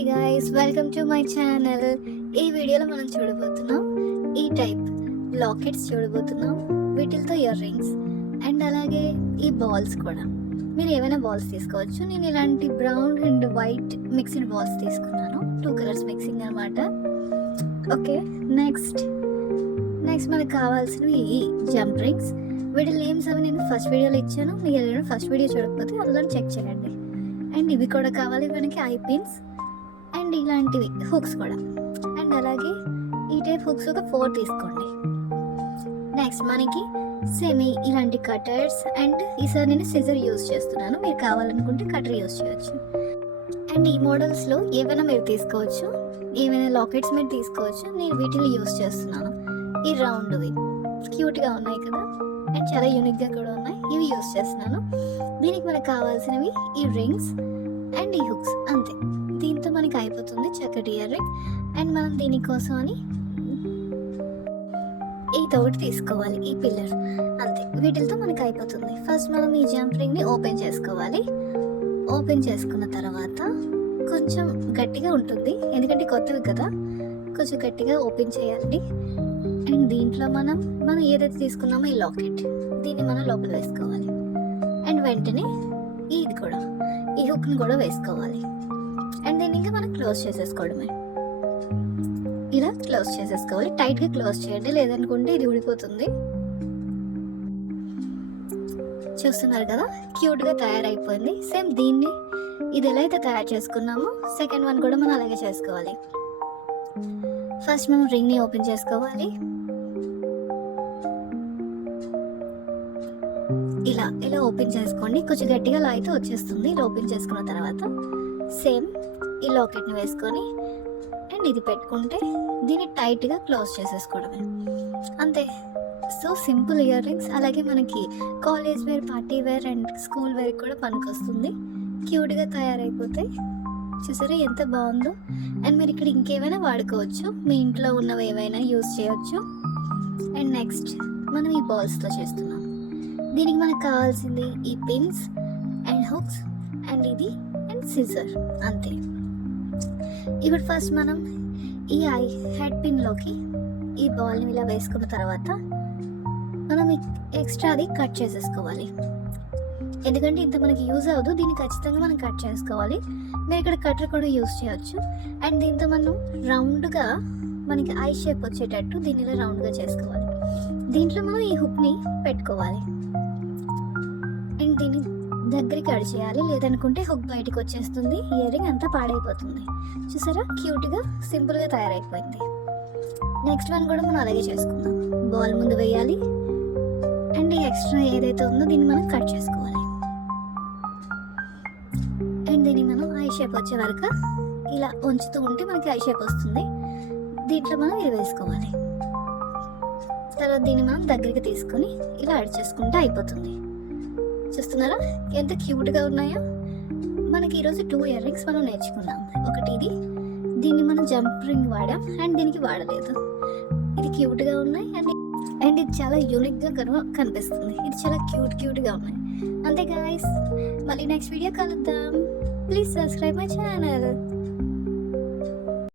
Hi guys, welcome to my channel. ఈ వీడియోలో మనం చూడబోతున్నాం ఈ టైప్ లాకెట్స్ చూడబోతున్నాం. వీటితో ఇయర్ రింగ్స్ అండ్ అలాగే ఈ బాల్స్ కూడా. మీరు ఏమైనా బాల్స్ తీసుకోవచ్చు. నేను ఇలాంటి brown and white mixed balls తీసుకున్నాను. 2 కలర్స్ మిక్సింగ్ అనమాట. ఓకే, నెక్స్ట్ మనకు కావాల్సినవి ఈ జంప్ రింగ్స్. వీటి నేమ్స్ అవి నేను ఫస్ట్ వీడియోలో ఇచ్చాను. మీరు ఎవరైనా ఫస్ట్ వీడియో చూడకపోతే అందులో చెక్ చేయండి. అండ్ ఇవి కూడా కావాలి మనకి, ఐ పిన్స్ అండ్ ఇలాంటివి హుక్స్ కూడా. అండ్ అలాగే ఈ టైప్ హుక్స్ ఒక 4 తీసుకోండి. నెక్స్ట్ మనకి సెమీ ఇలాంటి కటర్స్. అండ్ ఈసారి నేను సిజర్ యూజ్ చేస్తున్నాను. మీరు కావాలనుకుంటే కటర్ యూజ్ చేయొచ్చు. అండ్ ఈ మోడల్స్లో ఏమైనా మీరు తీసుకోవచ్చు, ఏమైనా లాకెట్స్ మీరు తీసుకోవచ్చు. నేను వీటిని యూజ్ చేస్తున్నాను. ఈ రౌండ్వి క్యూట్గా ఉన్నాయి కదా, అండ్ చాలా యూనిక్గా కూడా ఉన్నాయి. ఇవి యూజ్ చేస్తున్నాను. దీనికి మనకు కావాల్సినవి ఈ రింగ్స్ అండ్ ఈ హుక్స్, అంతే. దీంతో మనకి అయిపోతుంది చక్కటి ఇయర్ రింగ్. అండ్ మనం దీనికోసం అని ఈ తోటి తీసుకోవాలి, ఈ పిల్లర్, అంతే. వీటితో మనకి అయిపోతుంది. ఫస్ట్ మనం ఈ జంప్ రింగ్ని ఓపెన్ చేసుకోవాలి. ఓపెన్ చేసుకున్న తర్వాత కొంచెం గట్టిగా ఉంటుంది, ఎందుకంటే కొత్తవి కదా, కొంచెం గట్టిగా ఓపెన్ చేయాలి. అండ్ దీంట్లో మనం ఏదైతే తీసుకున్నామో ఈ లాకెట్, దీన్ని మనం లోపల వేసుకోవాలి. అండ్ వెంటనే ఇది కూడా, ఈ హుక్ని కూడా వేసుకోవాలి. అండ్ దీన్ని ఇంకా మనం క్లోజ్ చేసేసుకోవడమే. ఇలా క్లోజ్ చేసేసుకోవాలి. టైట్గా క్లోజ్ చేయండి, లేదనుకుంటే ఇది ఊడిపోతుంది. చూస్తున్నారు కదా, క్యూట్గా తయారైపోయింది. సేమ్ దీన్ని ఇది ఎలా అయితే తయారు చేసుకున్నామో సెకండ్ వన్ కూడా మనం అలాగే చేసుకోవాలి. ఫస్ట్ మనం రింగ్ని ఓపెన్ చేసుకోవాలి. ఇలా ఓపెన్ చేసుకోండి. కొంచెం గట్టిగా లాగితే వచ్చేస్తుంది. ఇలా ఓపెన్ చేసుకున్న తర్వాత సేమ్ ఈ లాకెట్ని వేసుకొని అండ్ ఇది పెట్టుకుంటే దీన్ని టైట్గా క్లోజ్ చేసేసుకోవడమే, అంతే. So simple earrings. అలాగే మనకి college wear, party wear and school wear కూడా పనికొస్తుంది. క్యూట్గా తయారైపోతాయి. చూసారా ఎంత బాగుందో. అండ్ మీరు ఇక్కడ ఇంకేమైనా వాడుకోవచ్చు, మీ ఇంట్లో ఉన్నవి ఏవైనా యూజ్ చేయవచ్చు. అండ్ నెక్స్ట్ మనం ఈ బాల్స్తో చేస్తున్నాం. దీనికి మనకు కావాల్సింది ఈ పిన్స్ అండ్ హుక్స్ అండ్ ఇది అండ్ సిజర్, అంతే. ఇప్పుడు ఫస్ట్ మనం ఈ హెడ్ పిన్లోకి ఈ బాల్ని ఇలా వేసుకున్న తర్వాత మనం ఎక్స్ట్రాది కట్ చేసేసుకోవాలి. ఎందుకంటే ఇంత మనకి యూజ్ అవ్వదు, దీన్ని ఖచ్చితంగా మనం కట్ చేసుకోవాలి. మీరు ఇక్కడ కటర్ కూడా యూజ్ చేయొచ్చు. అండ్ దీంతో మనం రౌండ్గా మనకి ఐ షేప్ వచ్చేటట్టు దీన్ని ఇలా రౌండ్గా చేసుకోవాలి. దీంట్లో మనం ఈ హుక్ని పెట్టుకోవాలి అండ్ దీన్ని దగ్గరికి కట్ చేయాలి, లేదనుకుంటే హుక్ బయటకు వచ్చేస్తుంది, ఇయర్ రింగ్ అంతా పాడైపోతుంది. చూసారా, క్యూట్గా సింపుల్గా తయారైపోయింది. నెక్స్ట్ వన్ కూడా మనం అలాగే చేసుకుందాం. బాల్ ముందు వేయాలి అండ్ ఈ ఎక్స్ట్రా ఏదైతే ఉందో దీన్ని మనం కట్ చేసుకోవాలి. అండ్ దీన్ని మనం ఐ షేప్ వచ్చే వరకు ఇలా ఉంచుతూ ఉంటే మనకి ఐ షేప్ వస్తుంది. దీంట్లో మనం ఇది వేసుకోవాలి. తర్వాత దీన్ని మనం దగ్గరికి తీసుకొని ఇలా యాడ్ చేసుకుంటే అయిపోతుంది. చూస్తున్నారా ఎంత క్యూట్గా ఉన్నాయో. మనకి ఈరోజు 2 ఇయర్ రింగ్స్ మనం నేర్చుకున్నాం. ఒకటి ఇది, దీన్ని మనం జంప్ రింగ్ వాడాం అండ్ దీనికి వాడలేదు. ఇది క్యూట్గా ఉన్నాయి అండ్ ఇది చాలా యూనిక్గా కనిపిస్తుంది. ఇది చాలా క్యూట్గా ఉన్నాయి, అంతే గాయస్. మళ్ళీ నెక్స్ట్ వీడియో కలుద్దాం. Please subscribe my channel.